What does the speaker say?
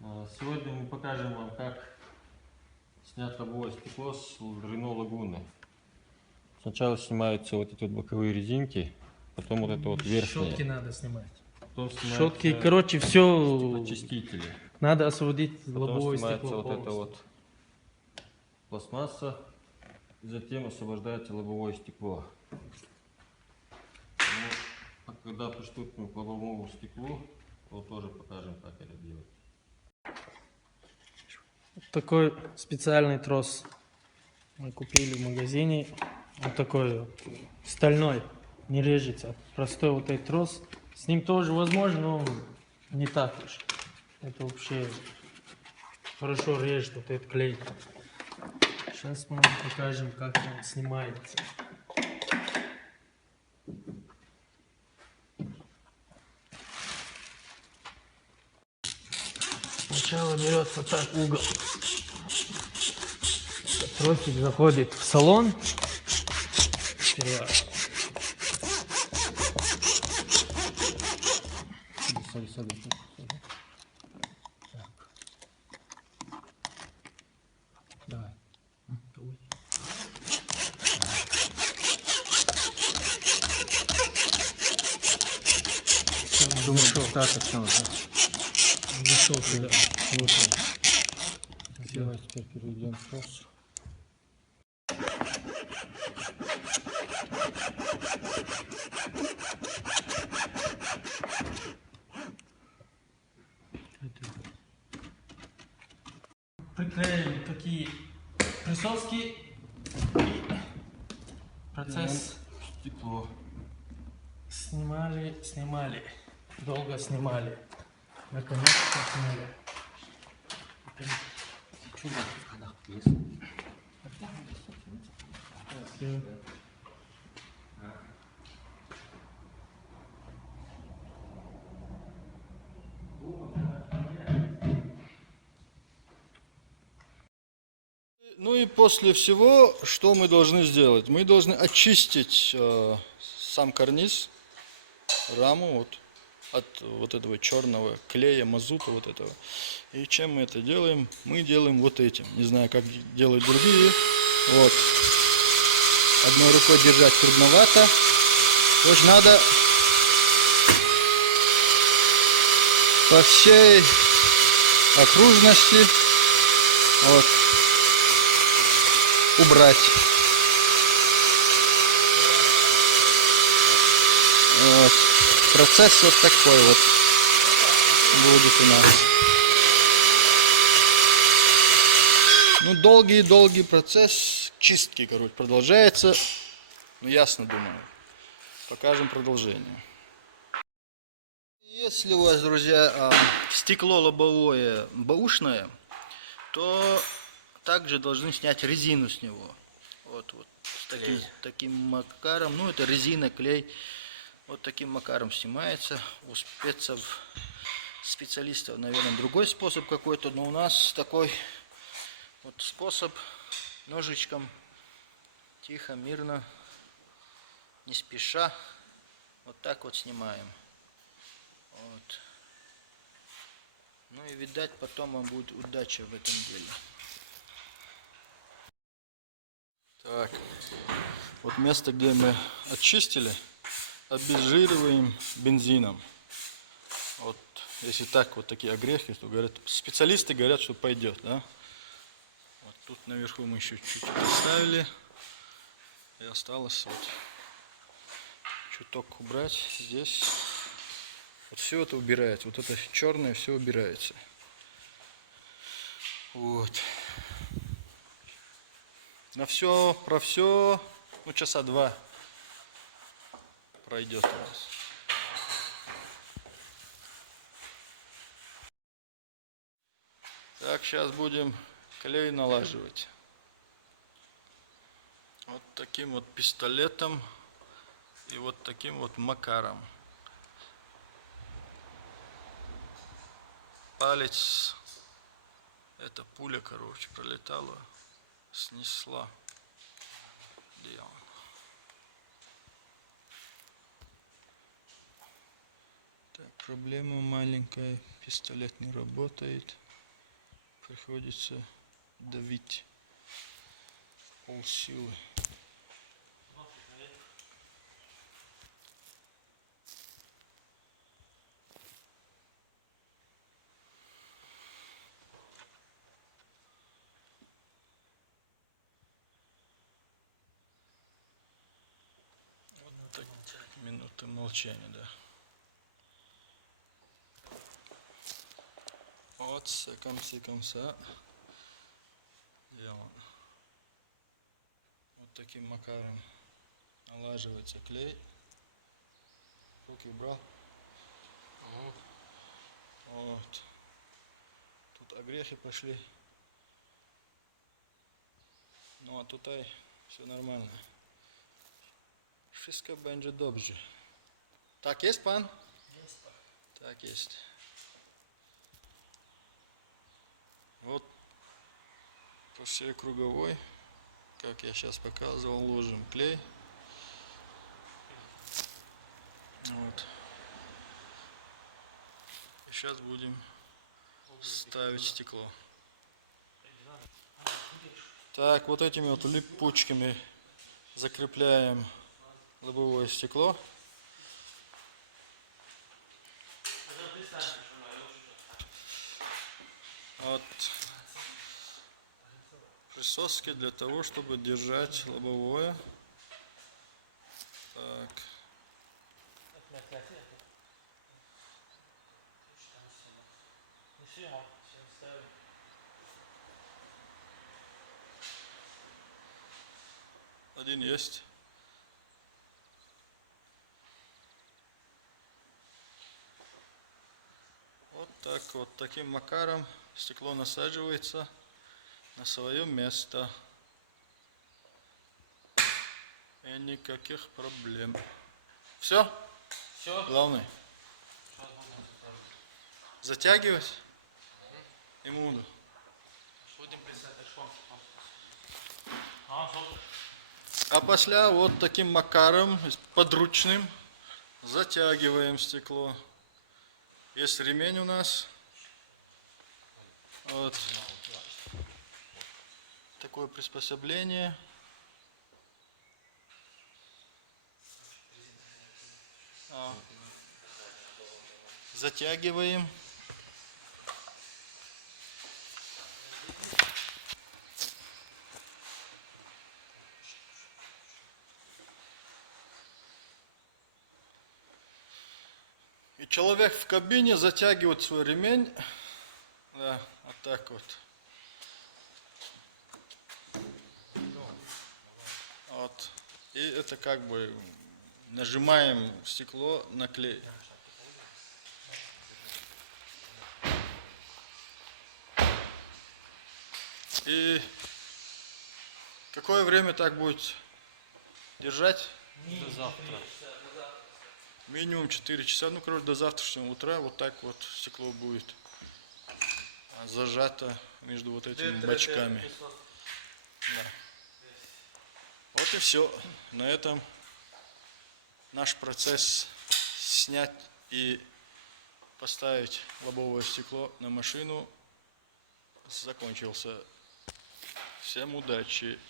Сегодня мы покажем вам, как снять лобовое стекло с Рено Лагуны. Сначала снимаются вот эти вот боковые резинки, потом вот это вот верхнее. Щетки надо снимать. Потом Щетки, короче, все стеклоочистители. надо освободить Потом лобовое снимается стекло вот полностью. это вот пластмасса. И затем освобождается лобовое стекло. А когда приступим к лобовому стеклу, то тоже покажем, как это делать. Такой специальный трос мы купили в магазине. Вот такой стальной, не режется. Простой вот этот трос. С ним тоже возможно, но не так уж. Это вообще хорошо режет вот этот клей. Сейчас мы вам покажем, как он снимается. Сначала берется так угол. Тросик заходит в салон. Сперва. Так. Давай. Думаю, достаточно уже. Зашел сюда. Вышел. Давай теперь перейдем к тросу. Приклеили такие присоски и процесс Стекло. снимали, долго снимали, наконец-то сняли. Всё. Ну и после всего, что мы должны сделать? Мы должны очистить сам карниз, раму вот, от вот этого черного клея, мазута вот этого. И чем мы это делаем? Мы делаем вот этим. Не знаю, как делают другие. Вот. Одной рукой держать трудновато. То есть надо по всей окружности вот, убрать. Вот. Процесс вот такой вот будет у нас. Ну, долгий процесс чистки, короче, продолжается. Ну, ясно, думаю. Покажем продолжение. Если у вас, друзья, стекло лобовое бэушное, то также должны снять резину с него. Вот с таким макаром. Ну, это резина, клей. Вот таким макаром снимается. У специалистов, наверное, другой способ какой-то, но у нас такой вот способ. Ножичком, тихо, мирно, не спеша, вот так вот снимаем. Вот. Ну и видать, потом вам будет удача в этом деле. Так, вот место, где мы очистили, обезжириваем бензином. Вот, если так, вот такие огрехи, то говорят, специалисты говорят, что пойдет, да? Вот тут наверху мы еще чуть-чуть оставили, и осталось вот чуток убрать здесь. Вот все это убирается, вот это черное все убирается. Вот. На все, про все, ну, часа 2 пройдет у нас. Так, сейчас будем клей налаживать. Вот таким вот пистолетом и вот таким вот макаром. Палец, эта пуля, короче, пролетала, снесла. Где он? Так, проблема маленькая, пистолет не работает. приходится давить полсилы. Вот так, минуты молчания, да. Вот, секом ça. Делаем. Вот таким макаром налаживается клей. Руки убрал. Вот. Тут огрехи пошли. Ну а tutaj все нормально. Wszystko będzie dobrze. Tak jest pan? Есть. Так есть. Вот по всей круговой, как я сейчас показывал, ложим клей. Вот. И сейчас будем ставить стекло. Так, вот этими вот липучками закрепляем лобовое стекло. Вот. Присоски для того, чтобы держать лобовое. Так. Один есть. Вот так вот, таким макаром стекло насаживается на свое место. И никаких проблем. Все? Все. Главное. Затягивать? И буду. Будем писать шон. А после вот таким макаром подручным затягиваем стекло. Есть ремень у нас. Вот. Такое приспособление. Затягиваем. И человек в кабине затягивает свой ремень. Да, вот так вот. Вот. И это как бы нажимаем стекло на клей. И какое время так будет держать? До завтра. Минимум 4 часа, ну, короче, до завтрашнего утра вот так вот стекло будет зажато между вот этими бачками. Да. Вот и все. На этом наш процесс снять и поставить лобовое стекло на машину закончился. Всем удачи!